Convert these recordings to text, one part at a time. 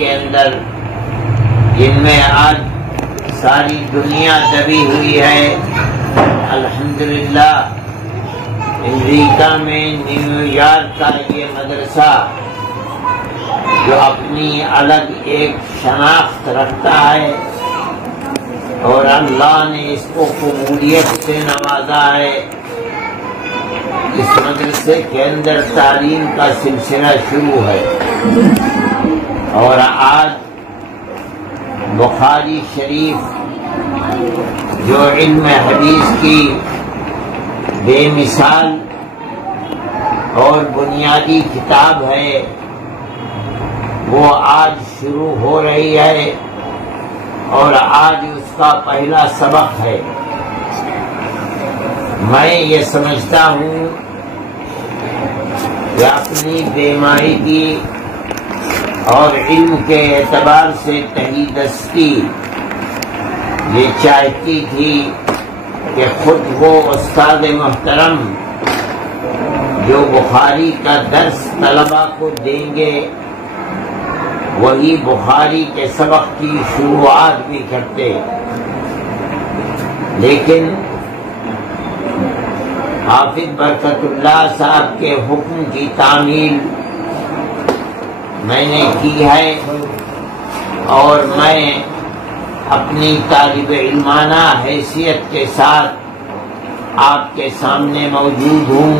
کے اندر جن میں آج ساری دنیا دبی ہوئی ہے، الحمدللہ امریکہ میں نیو یارک کا یہ مدرسہ جو اپنی الگ ایک شناخت رکھتا ہے اور اللہ نے اس کو قبولیت سے نوازا ہے، اس مدرسے کے اندر تعلیم کا سلسلہ شروع ہے۔ اور آج بخاری شریف جو علم حدیث کی بے مثال اور بنیادی کتاب ہے، وہ آج شروع ہو رہی ہے اور آج اس کا پہلا سبق ہے۔ میں یہ سمجھتا ہوں کہ اپنی بیماری اور علم کے اعتبار سے تہی دستی یہ چاہتی تھی کہ خود وہ استاد محترم جو بخاری کا درس طلبہ کو دیں گے وہی بخاری کے سبق کی شروعات بھی کرتے، لیکن حافظ برکت اللہ صاحب کے حکم کی تعمیل میں نے کی ہے اور میں اپنی طالب علمانہ حیثیت کے ساتھ آپ کے سامنے موجود ہوں،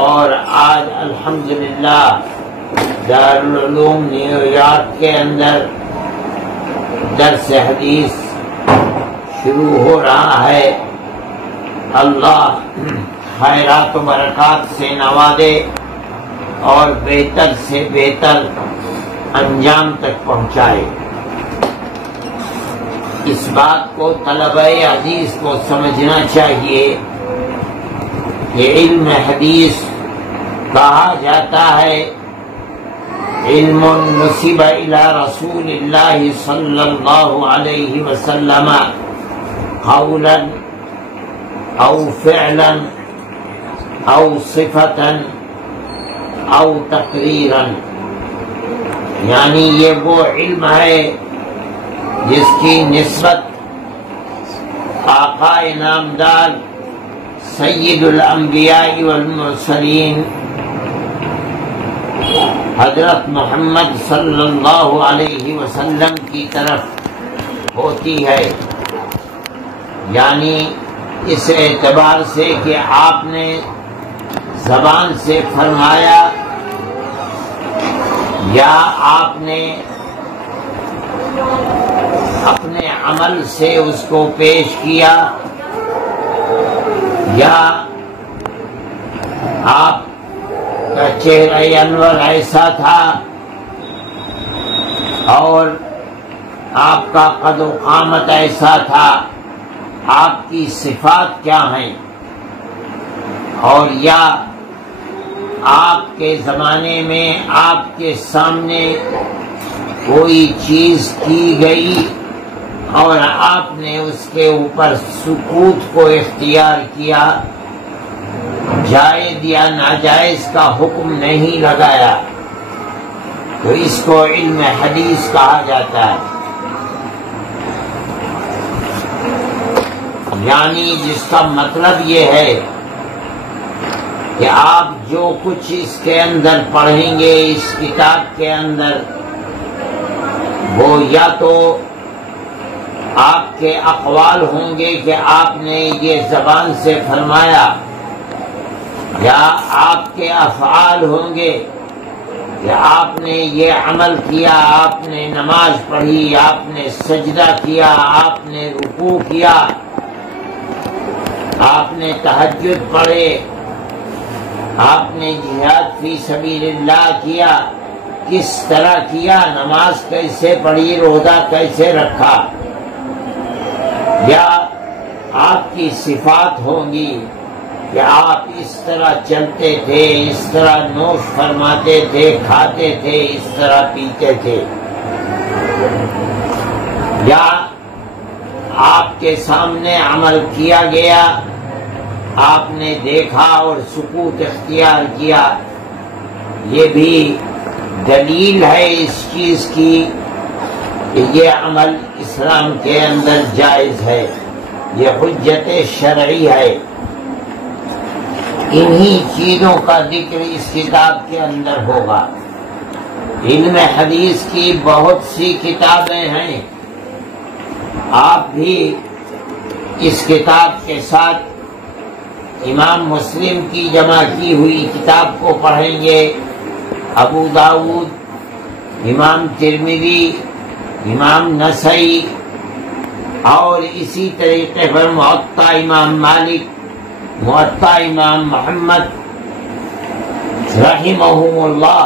اور آج الحمدللہ دارالعلوم نیو یارک کے اندر درس حدیث شروع ہو رہا ہے۔ اللہ خیرات و برکات سے نوازے اور بہتر سے بہتر انجام تک پہنچائے۔ اس بات کو طلبہ حدیث کو سمجھنا چاہیے کہ علم حدیث کہا جاتا ہے علم نسب الی رسول اللہ صلی اللہ علیہ وسلم قولا او فعلا او صفتا او تقریرا، یعنی یہ وہ علم ہے جس کی نسبت آقا نامدار سید الانبیاء والمرسلین حضرت محمد صلی اللہ علیہ وسلم کی طرف ہوتی ہے، یعنی اس اعتبار سے کہ آپ نے زبان سے فرمایا یا آپ نے اپنے عمل سے اس کو پیش کیا یا آپ کا چہرہ انور ایسا تھا اور آپ کا قد و قامت ایسا تھا، آپ کی صفات کیا ہیں، اور یا آپ کے زمانے میں آپ کے سامنے کوئی چیز کی گئی اور آپ نے اس کے اوپر سکوت کو اختیار کیا، جائز یا ناجائز کا حکم نہیں لگایا، تو اس کو علم حدیث کہا جاتا ہے۔ یعنی جس کا مطلب یہ ہے کہ آپ جو کچھ اس کے اندر پڑھیں گے اس کتاب کے اندر، وہ یا تو آپ کے اقوال ہوں گے کہ آپ نے یہ زبان سے فرمایا، یا آپ کے افعال ہوں گے کہ آپ نے یہ عمل کیا، آپ نے نماز پڑھی، آپ نے سجدہ کیا، آپ نے رکوع کیا، آپ نے تہجد پڑھے، آپ نے جہاد فی سبیل اللہ کیا، کس طرح کیا، نماز کیسے پڑھی، روزہ کیسے رکھا، یا آپ کی صفات ہوں گی کہ آپ اس طرح چلتے تھے، اس طرح نوش فرماتے تھے، کھاتے تھے، اس طرح پیتے تھے، یا آپ کے سامنے عمل کیا گیا، آپ نے دیکھا اور سکوت اختیار کیا، یہ بھی دلیل ہے اس چیز کی کہ یہ عمل اسلام کے اندر جائز ہے، یہ حجت شرعی ہے۔ انہی چیزوں کا ذکر اس کتاب کے اندر ہوگا۔ علم حدیث کی بہت سی کتابیں ہیں، آپ بھی اس کتاب کے ساتھ امام مسلم کی جمع کی ہوئی کتاب کو پڑھیں گے، ابو داؤد، امام ترمذی، امام نسائی، اور اسی طریقے پر موطا امام مالک، موطا امام محمد رحمہم اللہ،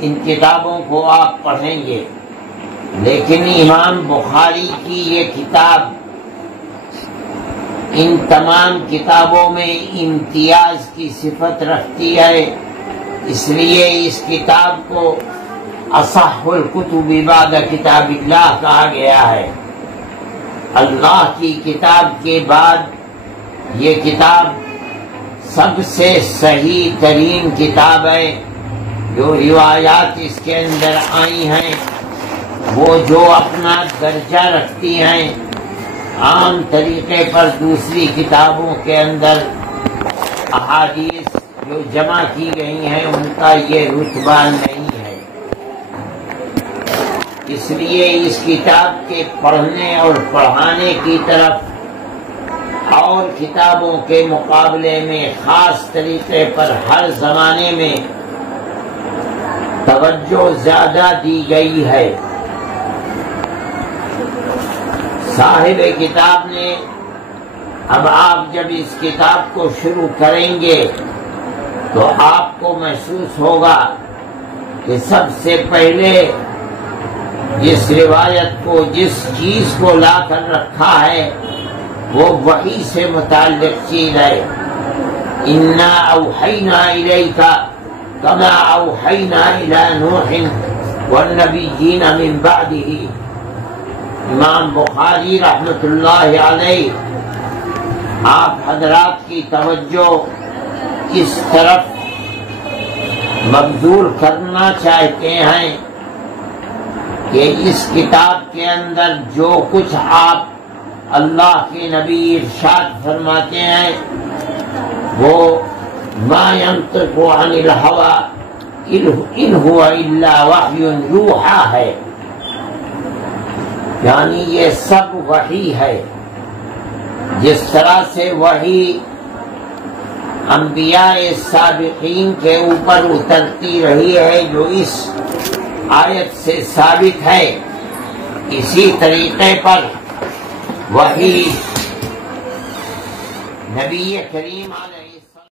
ان کتابوں کو آپ پڑھیں گے۔ لیکن امام بخاری کی یہ کتاب ان تمام کتابوں میں امتیاز کی صفت رکھتی ہے، اس لیے اس کتاب کو اصح الکتب بعد کتاب اللہ کہا گیا ہے۔ اللہ کی کتاب کے بعد یہ کتاب سب سے صحیح ترین کتاب ہے۔ جو روایات اس کے اندر آئی ہیں وہ جو اپنا درجہ رکھتی ہیں، عام طریقے پر دوسری کتابوں کے اندر احادیث جو جمع کی گئی ہیں ان کا یہ رتبہ نہیں ہے۔ اس لیے اس کتاب کے پڑھنے اور پڑھانے کی طرف اور کتابوں کے مقابلے میں خاص طریقے پر ہر زمانے میں توجہ زیادہ دی گئی ہے۔ صاحب کتاب نے اب آپ جب اس کتاب کو شروع کریں گے تو آپ کو محسوس ہوگا کہ سب سے پہلے جس روایت کو، جس چیز کو لا کر رکھا ہے وہ وحی سے متعلق چیز ہے۔ اِنَّا أَوْحَيْنَا إِلَيْكَ كَمَا أَوْحَيْنَا إِلَى نُوحٍ وَالنَّبِيِّينَ مِن بَعْدِهِ۔ امام بخاری رحمۃ اللہ علیہ آپ حضرات کی توجہ اس طرف مبذول کرنا چاہتے ہیں کہ اس کتاب کے اندر جو کچھ آپ اللہ کے نبی ارشاد فرماتے ہیں وہ ما ينطق عن الهوى ان هو الا وحی یوحی ہے، یعنی یہ سب وحی ہے۔ جس طرح سے وحی انبیاء سابقین کے اوپر اترتی رہی ہے جو اس آیت سے ثابت ہے، اسی طریقے پر وحی نبی کریم علیہ